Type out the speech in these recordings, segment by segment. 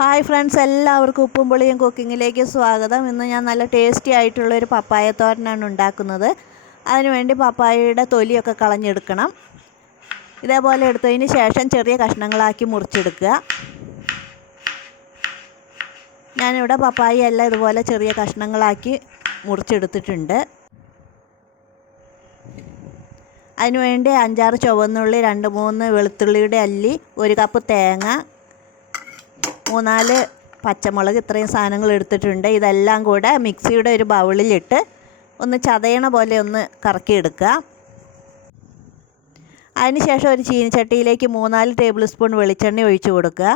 Hi friends, എല്ലാവർക്കും ഉപ്പും പുളിയും കുക്കിങ്ങിലേക്ക് സ്വാഗതം. ഇന്ന് ഞാൻ നല്ല ടേസ്റ്റി ആയിട്ടുള്ളൊരു പപ്പായ തോരനാണ് ഉണ്ടാക്കുന്നത്. അതിനുവേണ്ടി പപ്പായയുടെ തൊലിയൊക്കെ കളഞ്ഞെടുക്കണം. ഇതേപോലെ എടുത്തതിന് ശേഷം ചെറിയ കഷ്ണങ്ങളാക്കി മുറിച്ചെടുക്കുക. ഞാനിവിടെ പപ്പായ എല്ലാം ഇതുപോലെ ചെറിയ കഷ്ണങ്ങളാക്കി മുറിച്ചെടുത്തിട്ടുണ്ട്. അതിനുവേണ്ടി 5-6 ചുവന്നുള്ളി, 2-3 വെളുത്തുള്ളിയുടെ അല്ലി, 1 കപ്പ് തേങ്ങ, 3-4 പച്ചമുളക്, ഇത്രയും സാധനങ്ങൾ എടുത്തിട്ടുണ്ട്. ഇതെല്ലാം കൂടെ മിക്സിയുടെ ഒരു ബൗളിലിട്ട് ഒന്ന് ചതയണ പോലെ ഒന്ന് കറക്കിയെടുക്കുക. അതിനുശേഷം ഒരു ചീനിച്ചട്ടിയിലേക്ക് 3-4 ടേബിൾ സ്പൂൺ വെളിച്ചെണ്ണ ഒഴിച്ച് കൊടുക്കുക.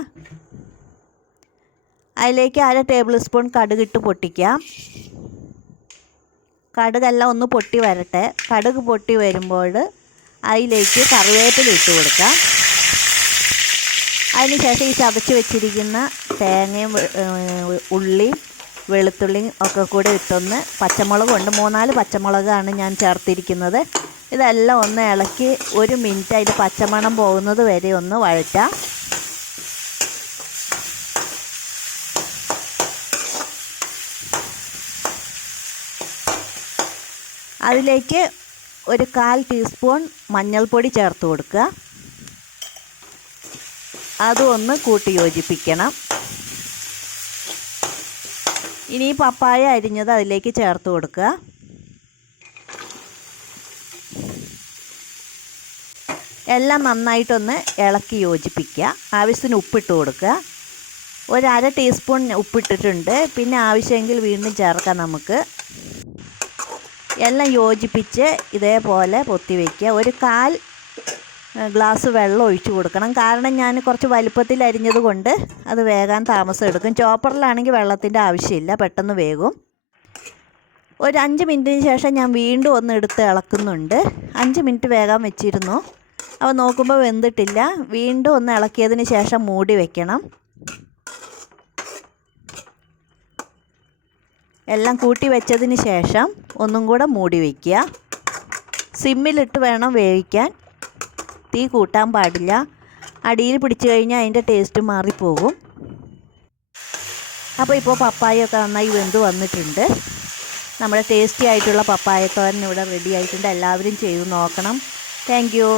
അതിലേക്ക് 1/2 ടേബിൾ സ്പൂൺ കടുകിട്ട് പൊട്ടിക്കുക. കടുകെല്ലാം ഒന്ന് പൊട്ടി വരട്ടെ. കടുക് പൊട്ടി വരുമ്പോൾ അതിലേക്ക് കറിവേപ്പില ഇട്ട് കൊടുക്കുക. അതിനുശേഷം ഈ ചതച്ച് വെച്ചിരിക്കുന്ന തേങ്ങയും ഉള്ളിയും വെളുത്തുള്ളിയും ഒക്കെ കൂടെ ഇട്ടൊന്ന്, പച്ചമുളകുണ്ട്, 3-4 പച്ചമുളകാണ് ഞാൻ ചേർത്തിരിക്കുന്നത്. ഇതെല്ലാം ഒന്ന് ഇളക്കി 1 മിനിറ്റ് അതിൻ്റെ പച്ചമണം പോകുന്നത് വരെ ഒന്ന് വഴറ്റാം. അതിലേക്ക് ഒരു 1/4 ടീസ്പൂൺ മഞ്ഞൾപ്പൊടി ചേർത്ത് കൊടുക്കുക. അതും ഒന്ന് കൂട്ടി യോജിപ്പിക്കണം. ഇനി പപ്പായ അരിഞ്ഞത് അതിലേക്ക് ചേർത്ത് കൊടുക്കുക. എല്ലാം നന്നായിട്ടൊന്ന് ഇളക്കി യോജിപ്പിക്കുക. ആവശ്യത്തിന് ഉപ്പിട്ട് കൊടുക്കുക. 1/2 ടീസ്പൂൺ ഉപ്പിട്ടിട്ടുണ്ട്. പിന്നെ ആവശ്യമെങ്കിൽ വീണ്ടും ചേർക്കാം നമുക്ക്. എല്ലാം യോജിപ്പിച്ച് ഇതേപോലെ പൊത്തി വയ്ക്കുക. 1/4 ഗ്ലാസ് വെള്ളം ഒഴിച്ച് കൊടുക്കണം. കാരണം ഞാൻ കുറച്ച് വലുപ്പത്തിൽ അരിഞ്ഞത് കൊണ്ട് അത് വേകാൻ താമസം എടുക്കും. ചോപ്പറിലാണെങ്കിൽ വെള്ളത്തിൻ്റെ ആവശ്യമില്ല, പെട്ടെന്ന് വേകും. ഒരു 5 മിനിറ്റിന് ശേഷം ഞാൻ വീണ്ടും ഒന്ന് എടുത്ത് ഇളക്കുന്നുണ്ട്. 5 മിനിറ്റ് വേകാൻ വെച്ചിരുന്നു. അപ്പോൾ നോക്കുമ്പോൾ വെന്തിട്ടില്ല. വീണ്ടും ഒന്ന് ഇളക്കിയതിന് ശേഷം മൂടി വയ്ക്കണം. എല്ലാം കൂട്ടി വെച്ചതിന് ശേഷം ഒന്നും കൂടെ മൂടി വയ്ക്കുക. സിമ്മിലിട്ട് വേണം വേവിക്കാൻ. തീ കൂട്ടാൻ പാടില്ല. അടിയിൽ പിടിച്ചു കഴിഞ്ഞാൽ അതിൻ്റെ ടേസ്റ്റ് മാറിപ്പോകും. അപ്പോൾ ഇപ്പോൾ പപ്പായൊക്കെ നന്നായി വെന്ത് വന്നിട്ടുണ്ട്. നമ്മുടെ ടേസ്റ്റി ആയിട്ടുള്ള പപ്പായ തോരൻ ഇവിടെ റെഡി ആയിട്ടുണ്ട്. എല്ലാവരും ചെയ്ത് നോക്കണം. Thank you.